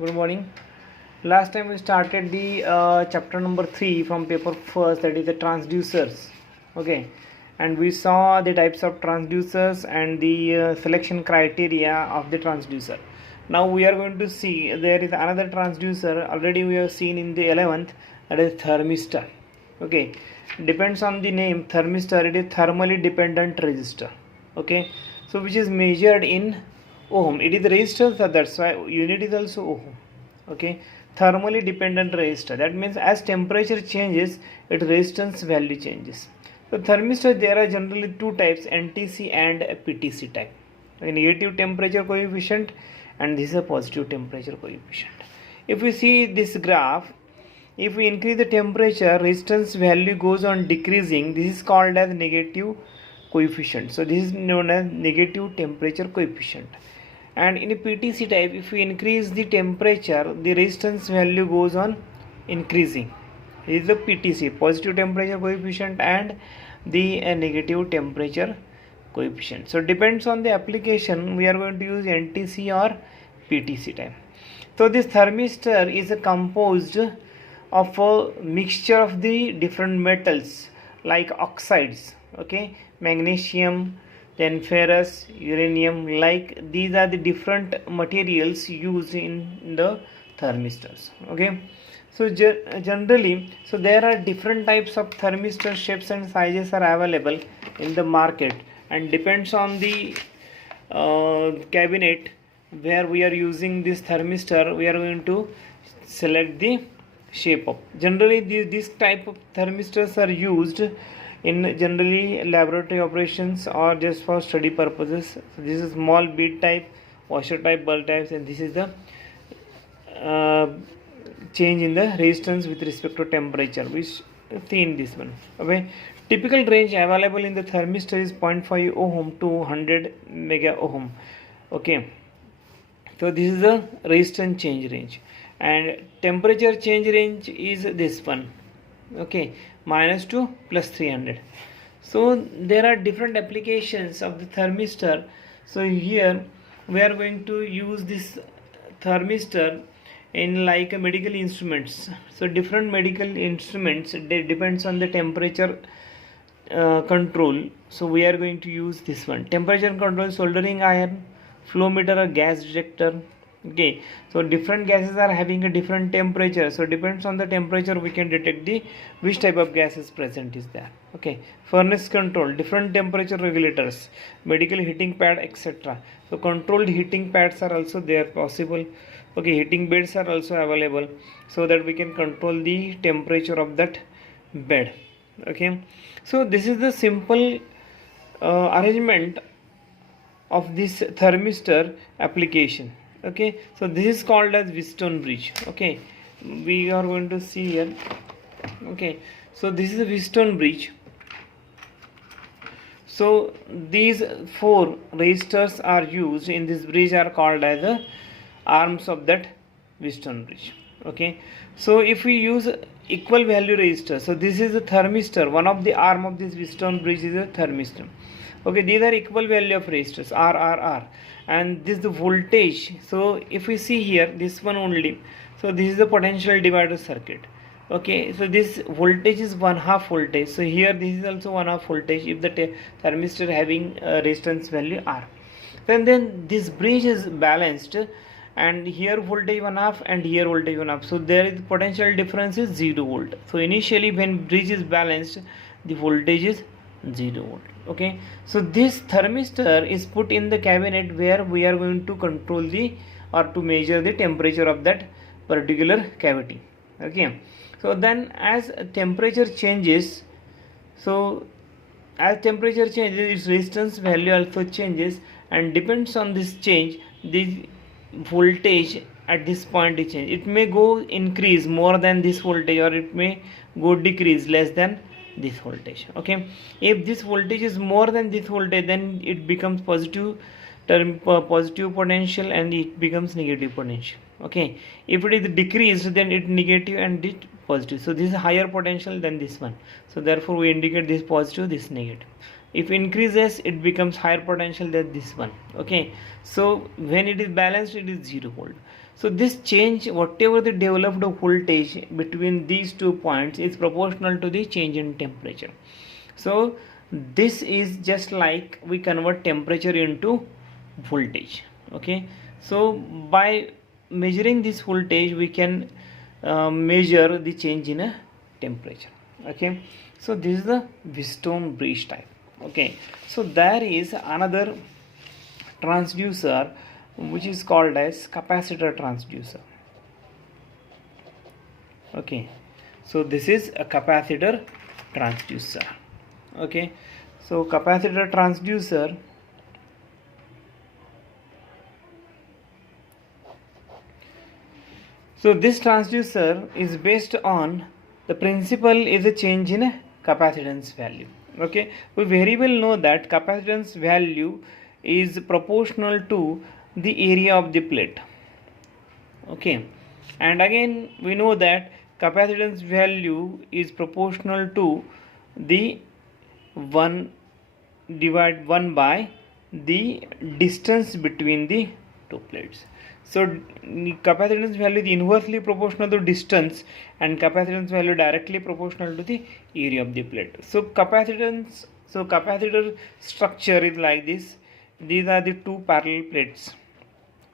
Good morning. Last time we started the chapter number 3 from paper first, that is the transducers. Okay, and we saw the types of transducers and the selection criteria of the transducer. Now we are going to see there is another transducer already we have seen in the 11th, that is thermistor. Okay, depends on the name thermistor, it is thermally dependent resistor. Okay, so which is measured in ohm. It is resistance, so that's why unit is also ohm. Okay, thermally dependent resistor, that means as temperature changes its resistance value changes. So thermistor, there are generally two types, NTC and PTC type. A negative temperature coefficient and this is a positive temperature coefficient. If we see this graph, if we increase the temperature, resistance value goes on decreasing. This is called as negative coefficient. So this is known as negative temperature coefficient. And in a PTC type, if we increase the temperature, the resistance value goes on increasing. This is the PTC, positive temperature coefficient, and the negative temperature coefficient. So depends on the application, we are going to use NTC or PTC type. So this thermistor is composed of a mixture of the different metals like oxides, okay, magnesium, then ferrous, uranium, like these are the different materials used in the thermistors. Okay, so generally, so there are different types of thermistor shapes and sizes are available in the market, and depends on the cabinet where we are using this thermistor, we are going to select the shape of. Generally this type of thermistors are used in generally laboratory operations or just for study purposes. So this is small bead type, washer type, bulb types, and this is the change in the resistance with respect to temperature, which see in this one. Okay, typical range available in the thermistor is 0.5 ohm to 100 mega ohm. Okay, so this is the resistance change range, and temperature change range is this one. Okay, minus to plus 300. So there are different applications of the thermistor. So here we are going to use this thermistor in like medical instruments. So different medical instruments, they depends on the temperature control. So we are going to use this one, temperature control, soldering iron, flow meter or gas detector. Okay, so different gases are having a different temperature, so depends on the temperature we can detect the which type of gas is present is there. Okay, furnace control, different temperature regulators, medical heating pad, etc. So controlled heating pads are also there possible. Okay, heating beds are also available, so that we can control the temperature of that bed. Okay, so this is the simple arrangement of this thermistor application. Okay, so this is called as Wheatstone bridge. Okay, we are going to see here. Okay, so this is a Wheatstone bridge. So these four resistors are used in this bridge, are called as the arms of that Wheatstone bridge. Okay, so if we use equal value resistor, so this is a thermistor, one of the arm of this Wheatstone bridge is a thermistor. Okay, these are equal value of resistors, R, and this is the voltage. So if we see here this one only, so this is the potential divider circuit. Okay, so this voltage is 1/2 voltage, so here this is also 1/2 voltage if the thermistor having resistance value R. Then this bridge is balanced, and here voltage 1/2 and here voltage 1/2, so there is potential difference is 0 volt. So initially when bridge is balanced, the voltage is 0 volt. Okay, so this thermistor is put in the cabinet where we are going to control the or to measure the temperature of that particular cavity. Okay, so then as temperature changes, so as temperature changes, its resistance value also changes, and depends on this change, the voltage at this point is change. It may go increase more than this voltage, or it may go decrease less than this voltage. Okay, if this voltage is more than this voltage, then it becomes positive positive potential, and it becomes negative potential. Okay, if it is decreased, then it negative and it positive. So this is higher potential than this one, so therefore we indicate this positive, this negative. If increases, it becomes higher potential than this one. Okay, so when it is balanced, it is 0 volt. So this change, whatever the developed voltage between these 2 points, is proportional to the change in temperature. So this is just like we convert temperature into voltage. Okay, so by measuring this voltage, we can measure the change in a temperature. Okay, so this is the Wheatstone bridge type. Okay, so there is another transducer which is called as capacitor transducer. Okay, so this is a capacitor transducer. Okay, so capacitor transducer, so this transducer is based on the principle is a change in a capacitance value. Okay, we very well know that capacitance value is proportional to the area of the plate. Okay, and again we know that capacitance value is proportional to the 1 divide 1 by the distance between the 2 plates. So capacitance value is inversely proportional to distance, and capacitance value directly proportional to the area of the plate. So capacitor structure is like this. These are the 2 parallel plates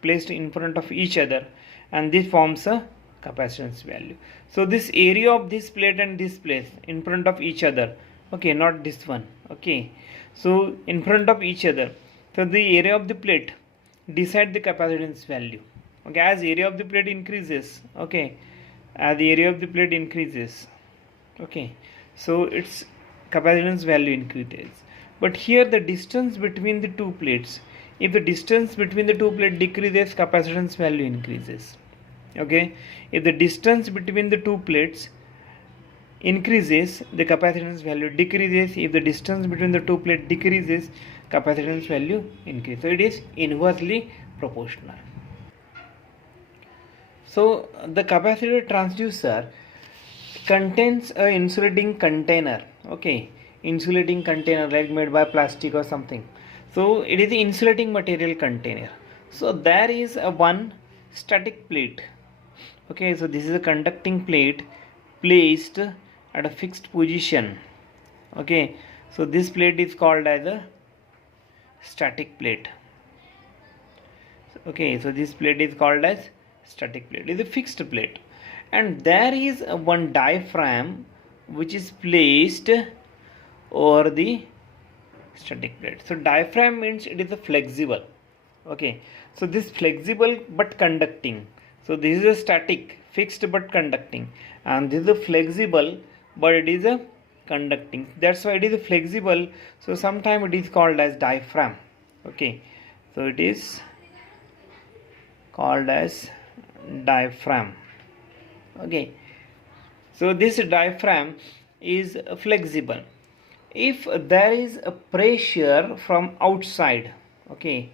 placed in front of each other, and this forms a capacitance value. So this area of this plate and this plate in front of each other, okay, not this one. Okay, so in front of each other, so the area of the plate decide the capacitance value. Okay, as area of the plate increases, okay, as the area of the plate increases, okay, so its capacitance value increases. But here the distance between the 2 plates, if the distance between the 2 plates decreases, capacitance value increases. Okay, if the distance between the 2 plates increases, the capacitance value decreases. If the distance between the 2 plates decreases, capacitance value increases. So it is inversely proportional. So the capacitor transducer contains a insulating container. Okay, insulating container like made by plastic or something. So it is the insulating material container. So there is a one static plate. Okay, so this is a conducting plate placed at a fixed position. Okay, so this plate is called as a static plate. Okay, so this plate is called as static plate. It is a fixed plate, and there is one diaphragm which is placed over the static plate. So diaphragm means it is a flexible. Okay, so this flexible but conducting. So this is a static, fixed but conducting, and this is a flexible but it is a conducting. That's why it is a flexible. So sometimes it is called as diaphragm. Okay, so it is called as diaphragm. Okay, so this diaphragm is flexible. If there is a pressure from outside, okay,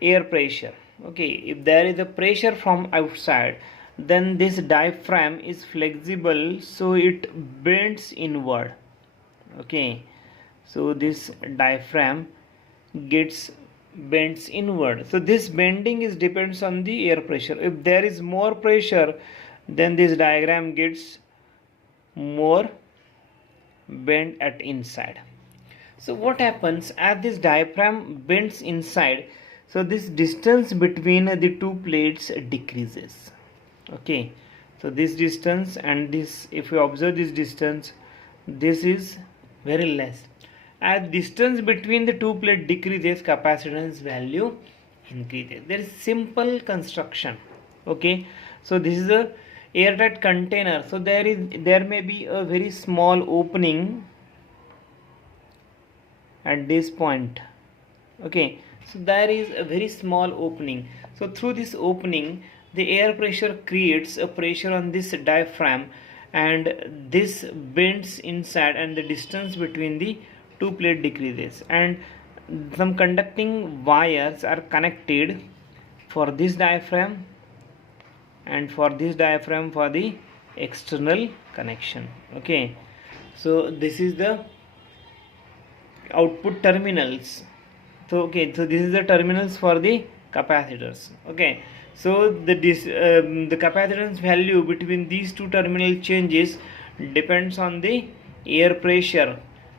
air pressure, okay, if there is a pressure from outside, then this diaphragm is flexible, so it bends inward. Okay, so this diaphragm gets bends inward. So this bending is depends on the air pressure. If there is more pressure, then this diagram gets more bend at inside. So what happens as this diaphragm bends inside, so this distance between the 2 plates decreases. Okay, so this distance and this, if you observe this distance, this is very less. As distance between the 2 plates decreases, capacitance value increases. There is simple construction. Okay, so this is a airtight container. So there may be a very small opening at this point. Okay, so there is a very small opening. So through this opening, the air pressure creates a pressure on this diaphragm, and this bends inside, and the distance between the 2 plates decreases, and some conducting wires are connected for this diaphragm and for this diaphragm for the external connection. Okay, so this is the output terminals. So okay, so this is the terminals for the capacitors. Okay, so the capacitance value between these two terminal changes depends on the air pressure.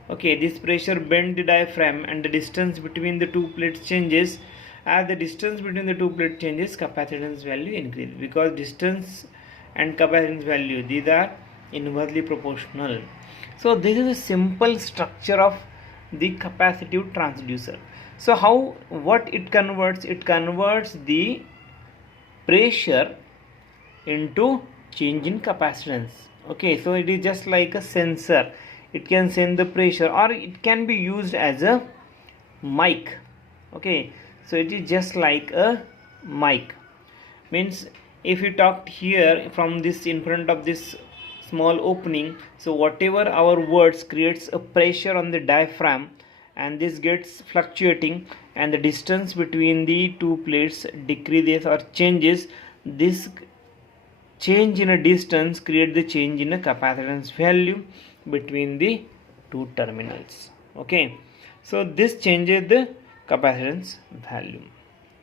Okay, this pressure bend the diaphragm, and the distance between the two plates changes. As the distance between the two plates changes, capacitance value increases, because distance and capacitance value, these are inversely proportional. So this is a simple structure of the capacitive transducer. So what it converts? It converts the pressure into change in capacitance. Okay, so it is just like a sensor. It can send the pressure, or it can be used as a mic. Okay, so it is just like a mic. Means if you talked here from this, in front of this small opening, so whatever our words creates a pressure on the diaphragm, and this gets fluctuating, and the distance between the two plates decreases or changes. This change in a distance create the change in a capacitance value between the two terminals. Okay, so this changes the capacitance value.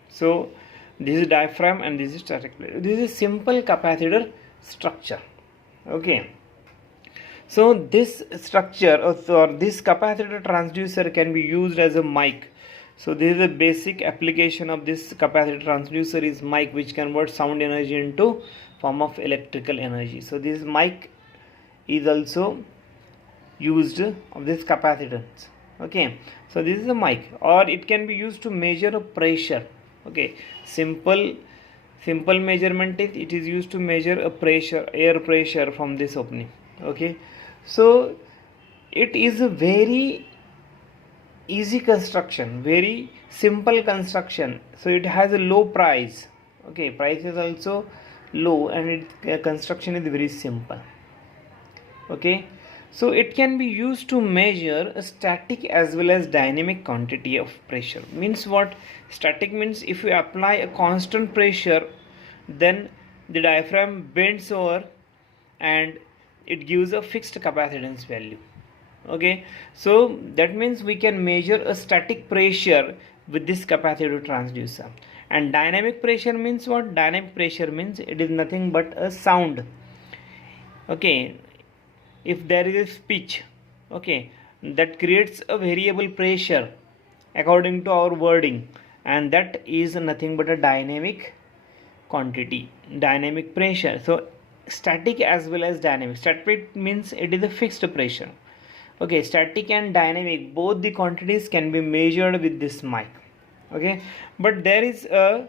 So this is diaphragm and this is static plate. This is simple capacitor structure. Okay, so this structure or this capacitor transducer can be used as a mic. So this is a basic application of this capacitor transducer is mic, which converts sound energy into form of electrical energy. So this mic is also used of this capacitance. Okay, so this is a mic, or it can be used to measure a pressure. Okay, simple measurement is, it is used to measure a pressure, air pressure from this opening. Okay, so it is a very easy construction, very simple construction. So it has a low price. Okay, price is also low, and its construction is very simple. Okay, so it can be used to measure a static as well as dynamic quantity of pressure. Means what? Static means if you apply a constant pressure, then the diaphragm bends over and it gives a fixed capacitance value. Okay, so that means we can measure a static pressure with this capacitor transducer. And dynamic pressure means what? Dynamic pressure means it is nothing but a sound. Okay, if there is a speech, okay, that creates a variable pressure according to our wording, and that is nothing but a dynamic quantity, dynamic pressure. So static as well as dynamic. Static means it is a fixed pressure. Okay, static and dynamic, both the quantities can be measured with this mic. Okay, but there is a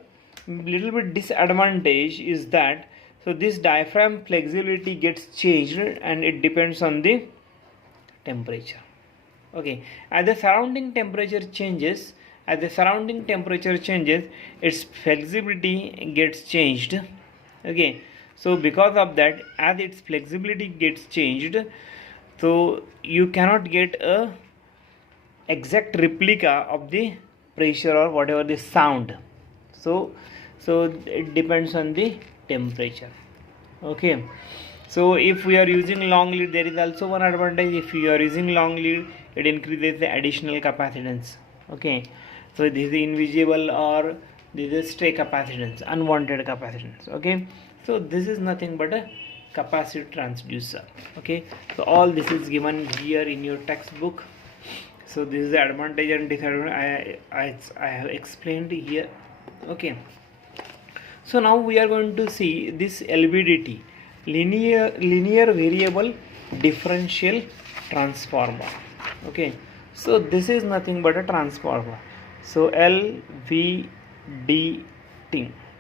little bit disadvantage is that, so this diaphragm flexibility gets changed, and it depends on the temperature. Okay, as the surrounding temperature changes, its flexibility gets changed. Okay, so because of that, as its flexibility gets changed, so you cannot get a exact replica of the pressure or whatever the sound. So it depends on the temperature. Okay, so if we are using long lead, there is also one advantage. If you are using long lead, it increases the additional capacitance. Okay, so this is invisible, or this is stray capacitance, unwanted capacitance. Okay, so this is nothing but a capacitor transducer. Okay, so all this is given here in your textbook. So this is the advantage and disadvantage I have explained here. Okay, so now we are going to see this LVDT, linear variable differential transformer. Okay, so this is nothing but a transformer. So LVDT,